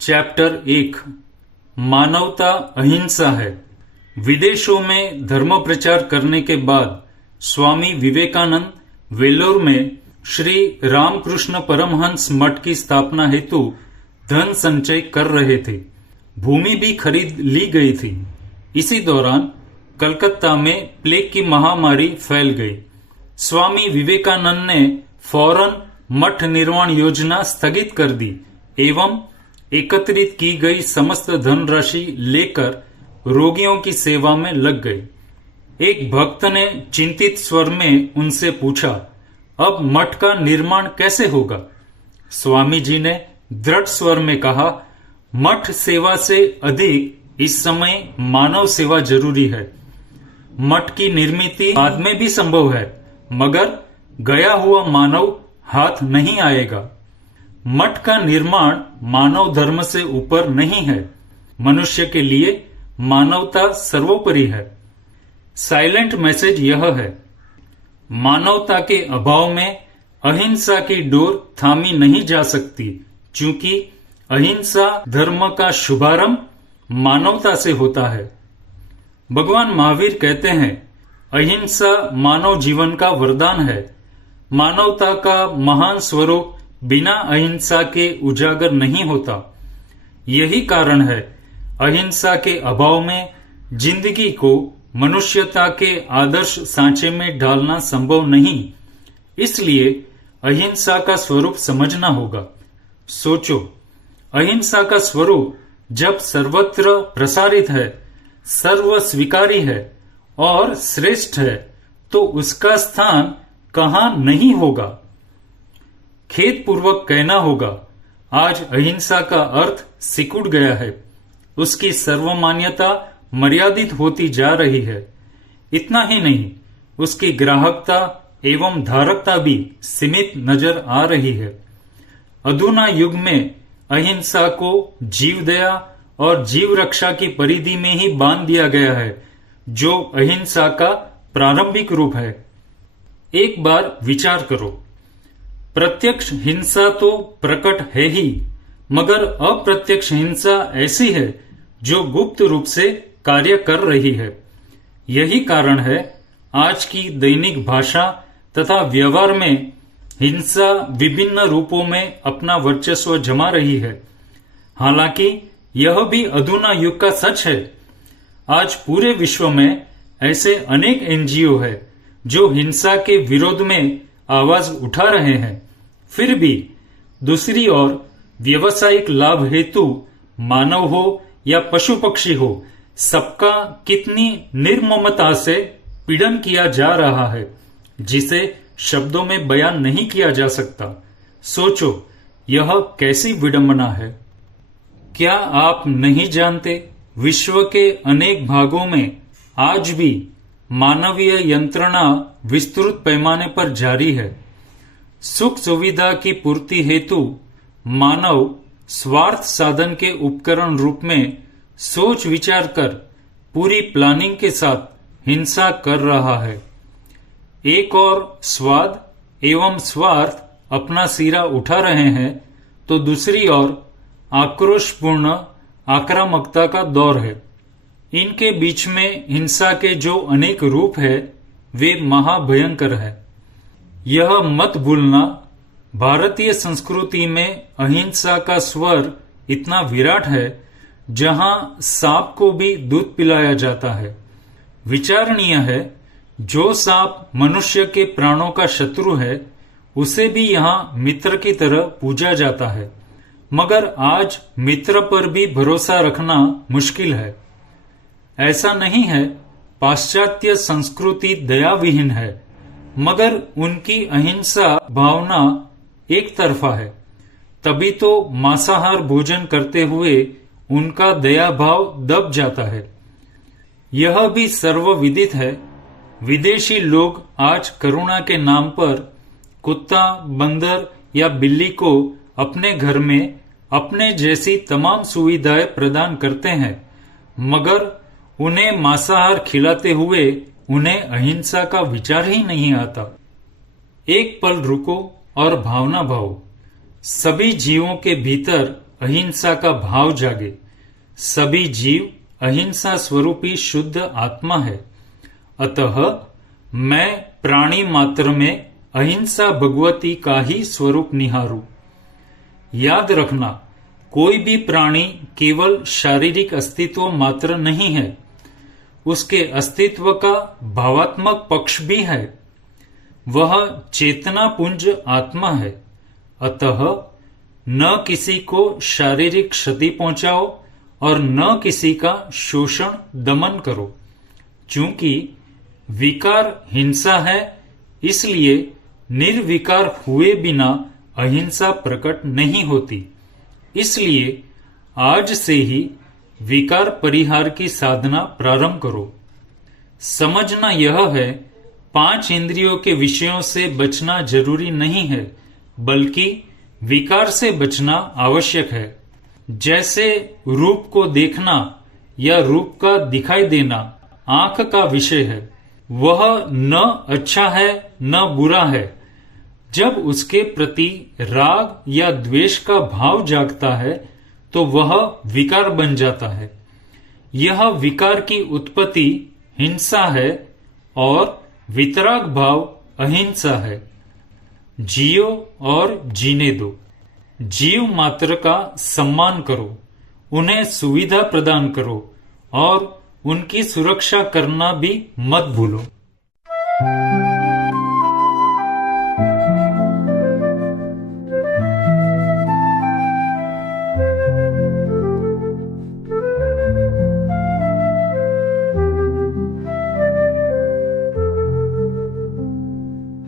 Chapter 1 मानवता अहिंसा है। विदेशों में धर्म प्रचार करने के बाद स्वामी विवेकानंद वेल्लोर में श्री रामकृष्ण परमहंस मठ की स्थापना हेतु धन संचय कर रहे थे। भूमि भी खरीद ली गई थी। इसी दौरान कलकत्ता में प्लेग की महामारी फैल गई। स्वामी विवेकानंद ने फौरन मठ निर्माण योजना स्थगित कर दी एवं एकत्रित की गई समस्त धनराशि लेकर रोगियों की सेवा में लग गए। एक भक्त ने चिंतित स्वर में उनसे पूछा, अब मठ का निर्माण कैसे होगा? स्वामी जी ने दृढ़ स्वर में कहा, मठ सेवा से अधिक इस समय मानव सेवा जरूरी है। मठ की निर्मित बाद में भी संभव है, मगर गया हुआ मानव हाथ नहीं आएगा। मठ का निर्माण मानव धर्म से ऊपर नहीं है। मनुष्य के लिए मानवता सर्वोपरि है। साइलेंट मैसेज यह है, मानवता के अभाव में अहिंसा की डोर थामी नहीं जा सकती, क्योंकि अहिंसा धर्म का शुभारंभ मानवता से होता है। भगवान महावीर कहते हैं, अहिंसा मानव जीवन का वरदान है। मानवता का महान स्वरूप बिना अहिंसा के उजागर नहीं होता। यही कारण है अहिंसा के अभाव में जिंदगी को मनुष्यता के आदर्श सांचे में ढालना संभव नहीं। इसलिए अहिंसा का स्वरूप समझना होगा। सोचो, अहिंसा का स्वरूप जब सर्वत्र प्रसारित है, सर्व स्वीकारी है और श्रेष्ठ है, तो उसका स्थान कहां नहीं होगा? खेद पूर्वक कहना होगा, आज अहिंसा का अर्थ सिकुड़ गया है। उसकी सर्वमान्यता मर्यादित होती जा रही है। इतना ही नहीं, उसकी ग्राहकता एवं धारकता भी सीमित नजर आ रही है। अधुना युग में अहिंसा को जीव दया और जीव रक्षा की परिधि में ही बांध दिया गया है, जो अहिंसा का प्रारंभिक रूप है। एक बार विचार करो, प्रत्यक्ष हिंसा तो प्रकट है ही, मगर अप्रत्यक्ष हिंसा ऐसी है जो गुप्त रूप से कार्य कर रही है। यही कारण है आज की दैनिक भाषा तथा व्यवहार में हिंसा विभिन्न रूपों में अपना वर्चस्व जमा रही है। हालांकि यह भी अधुना युग का सच है। आज पूरे विश्व में ऐसे अनेक एनजीओ है जो हिंसा के विरोध में आवाज उठा रहे हैं। फिर भी दूसरी ओर व्यवसायिक लाभ हेतु मानव हो या पशु पक्षी हो, सबका कितनी निर्ममता से पीड़न किया जा रहा है, जिसे शब्दों में बयान नहीं किया जा सकता। सोचो, यह कैसी विडंबना है। क्या आप नहीं जानते, विश्व के अनेक भागों में आज भी मानवीय यंत्रणा विस्तृत पैमाने पर जारी है। सुख सुविधा की पूर्ति हेतु मानव स्वार्थ साधन के उपकरण रूप में सोच विचार कर पूरी प्लानिंग के साथ हिंसा कर रहा है। एक और स्वाद एवं स्वार्थ अपना सिरा उठा रहे हैं, तो दूसरी ओर आक्रोशपूर्ण आक्रामकता का दौर है। इनके बीच में हिंसा के जो अनेक रूप है, वे महाभयंकर है। यह मत भूलना, भारतीय संस्कृति में अहिंसा का स्वर इतना विराट है, जहां सांप को भी दूध पिलाया जाता है। विचारणीय है, जो सांप मनुष्य के प्राणों का शत्रु है, उसे भी यहां मित्र की तरह पूजा जाता है। मगर आज मित्र पर भी भरोसा रखना मुश्किल है। ऐसा नहीं है पाश्चात्य संस्कृति दयाविहीन है, मगर उनकी अहिंसा भावना एक तरफा है। तभी तो मांसाहार भोजन करते हुए उनका दया भाव दब जाता है। यह भी सर्वविदित है, विदेशी लोग आज करुणा के नाम पर कुत्ता, बंदर या बिल्ली को अपने घर में अपने जैसी तमाम सुविधाएं प्रदान करते हैं, मगर उन्हें मांसाहार खिलाते हुए उन्हें अहिंसा का विचार ही नहीं आता। एक पल रुको और भावना भाओ। सभी जीवों के भीतर अहिंसा का भाव जागे। सभी जीव अहिंसा स्वरूपी शुद्ध आत्मा है। अतः मैं प्राणी मात्र में अहिंसा भगवती का ही स्वरूप निहारूं। याद रखना, कोई भी प्राणी केवल शारीरिक अस्तित्व मात्र नहीं है, उसके अस्तित्व का भावात्मक पक्ष भी है। वह चेतना पुंज आत्मा है। अतः न किसी को शारीरिक क्षति पहुंचाओ और न किसी का शोषण दमन करो। चूंकि विकार हिंसा है, इसलिए निर्विकार हुए बिना अहिंसा प्रकट नहीं होती। इसलिए आज से ही विकार परिहार की साधना प्रारंभ करो। समझना यह है, 5 इंद्रियों के विषयों से बचना जरूरी नहीं है, बल्कि विकार से बचना आवश्यक है। जैसे रूप को देखना या रूप का दिखाई देना आंख का विषय है, वह न अच्छा है न बुरा है। जब उसके प्रति राग या द्वेष का भाव जागता है तो वह विकार बन जाता है। यह विकार की उत्पत्ति हिंसा है और वितराग भाव अहिंसा है। जियो और जीने दो। जीव मात्र का सम्मान करो, उन्हें सुविधा प्रदान करो और उनकी सुरक्षा करना भी मत भूलो।